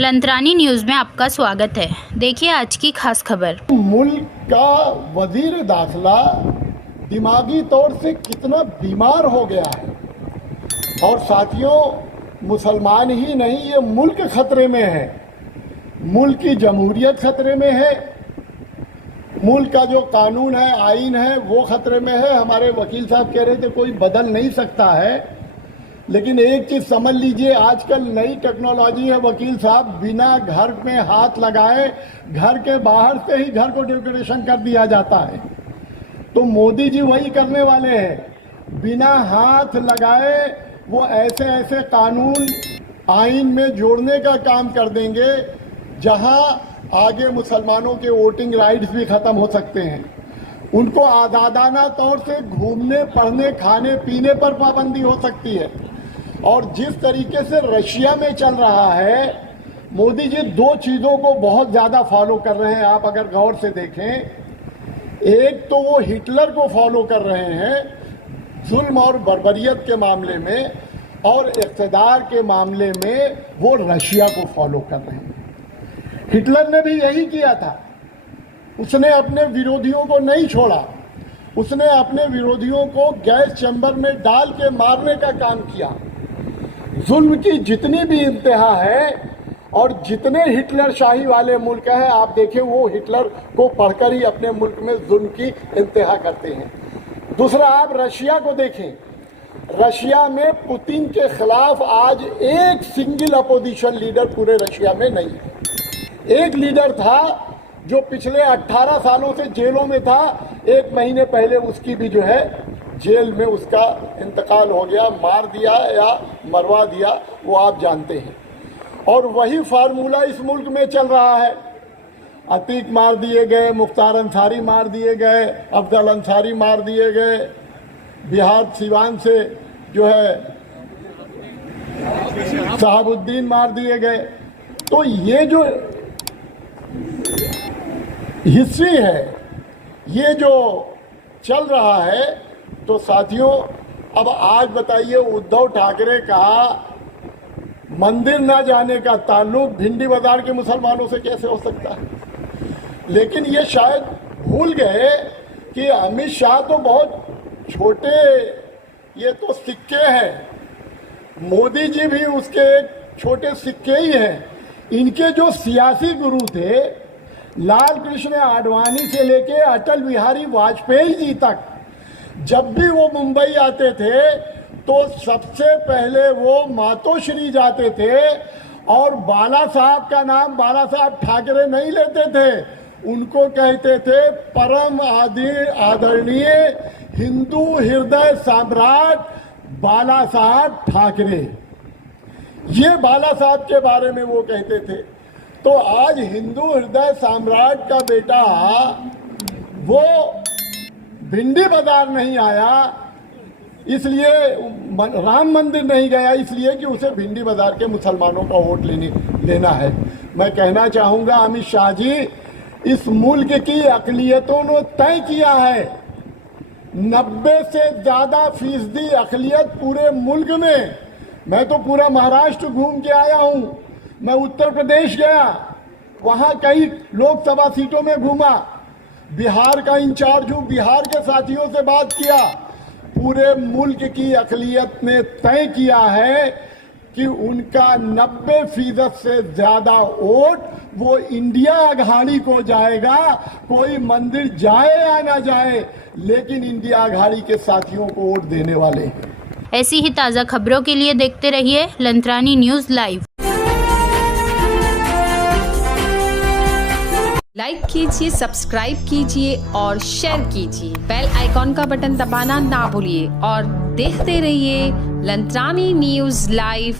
लंत्रानी news में आपका स्वागत है। देखिए आज की खास खबर। मुल्क का वजीर दाखिला दिमागी तौर से कितना बीमार हो गया है। और साथियों, मुसलमान ही नहीं, ये मुल्क खतरे में है। मुल्क की जमहूरियत खतरे में है, मुल्क का जो कानून है, आइन है, वो खतरे में है। हमारे वकील साहब कह रहे थे कोई बदल नहीं सकता है, लेकिन एक चीज समझ लीजिए, आजकल नई टेक्नोलॉजी है वकील साहब, बिना घर में हाथ लगाए घर के बाहर से ही घर को डेकोरेशन कर दिया जाता है। तो मोदी जी वही करने वाले हैं, बिना हाथ लगाए वो ऐसे ऐसे कानून आइन में जोड़ने का काम कर देंगे जहां आगे मुसलमानों के वोटिंग राइट्स भी खत्म हो सकते हैं। उनको आज़ादाना तौर से घूमने, पढ़ने, खाने पीने पर पाबंदी हो सकती है। और जिस तरीके से रशिया में चल रहा है, मोदी जी दो चीजों को बहुत ज्यादा फॉलो कर रहे हैं। आप अगर गौर से देखें, एक तो वो हिटलर को फॉलो कर रहे हैं जुल्म और बर्बरियत के मामले में, और इक़्तिदार के मामले में वो रशिया को फॉलो कर रहे हैं। हिटलर ने भी यही किया था, उसने अपने विरोधियों को नहीं छोड़ा, उसने अपने विरोधियों को गैस चैम्बर में डाल के मारने का काम किया। जुल्म की जितनी भी इंतहा है और जितने हिटलर शाही वाले मुल्क हैं, आप देखें वो हिटलर को पढ़कर ही अपने मुल्क में जुल्म की इंतहा करते हैं। दूसरा, आप रशिया को देखें, रशिया में पुतिन के खिलाफ आज एक सिंगल अपोजिशन लीडर पूरे रशिया में नहीं है। एक लीडर था जो पिछले 18 सालों से जेलों में था, एक महीने पहले उसकी भी जो है जेल में उसका इंतकाल हो गया, मार दिया या मरवा दिया, वो आप जानते हैं। और वही फार्मूला इस मुल्क में चल रहा है। अतीक मार दिए गए, मुख्तार अंसारी मार दिए गए, अफजल अंसारी मार दिए गए, बिहार सिवान से जो है शहाबुद्दीन मार दिए गए। तो ये जो हिस्ट्री है, ये जो चल रहा है, तो साथियों अब आज बताइए, उद्धव ठाकरे का मंदिर ना जाने का ताल्लुक भिंडी बाजार के मुसलमानों से कैसे हो सकता है? लेकिन ये शायद भूल गए कि अमित शाह तो बहुत छोटे, ये तो सिक्के हैं, मोदी जी भी उसके एक छोटे सिक्के ही हैं। इनके जो सियासी गुरु थे, लाल कृष्ण आडवाणी से लेके अटल बिहारी वाजपेयी जी तक, जब भी वो मुंबई आते थे तो सबसे पहले वो मातोश्री जाते थे और बाला साहब का नाम बाला साहब ठाकरे नहीं लेते थे, उनको कहते थे परम आदरणीय हिंदू हृदय सम्राट बाला साहब ठाकरे। ये बाला साहब के बारे में वो कहते थे। तो आज हिंदू हृदय सम्राट का बेटा वो भिंडी बाजार नहीं आया, इसलिए राम मंदिर नहीं गया, इसलिए कि उसे भिंडी बाजार के मुसलमानों का वोट लेना है। मैं कहना चाहूँगा अमित शाह जी, इस मुल्क की अक़लियतों ने तय किया है, 90 से ज़्यादा फीसदी अक़लियत पूरे मुल्क में। मैं तो पूरा महाराष्ट्र घूम के आया हूँ, मैं उत्तर प्रदेश गया, वहाँ कई लोकसभा सीटों में घूमा, बिहार का इंचार्ज हूँ, बिहार के साथियों से बात किया। पूरे मुल्क की अक़लियत ने तय किया है कि उनका 90% से ज़्यादा वोट वो इंडिया अघाड़ी को जाएगा। कोई मंदिर जाए या ना जाए, लेकिन इंडिया अघाड़ी के साथियों को वोट देने वाले हैं। ऐसी ही ताज़ा खबरों के लिए देखते रहिए लंत्रानी न्यूज़ लाइव। लाइक कीजिए, सब्सक्राइब कीजिए और शेयर कीजिए। बेल आइकॉन का बटन दबाना ना भूलिए और देखते रहिए लंत्रानी न्यूज़ लाइव।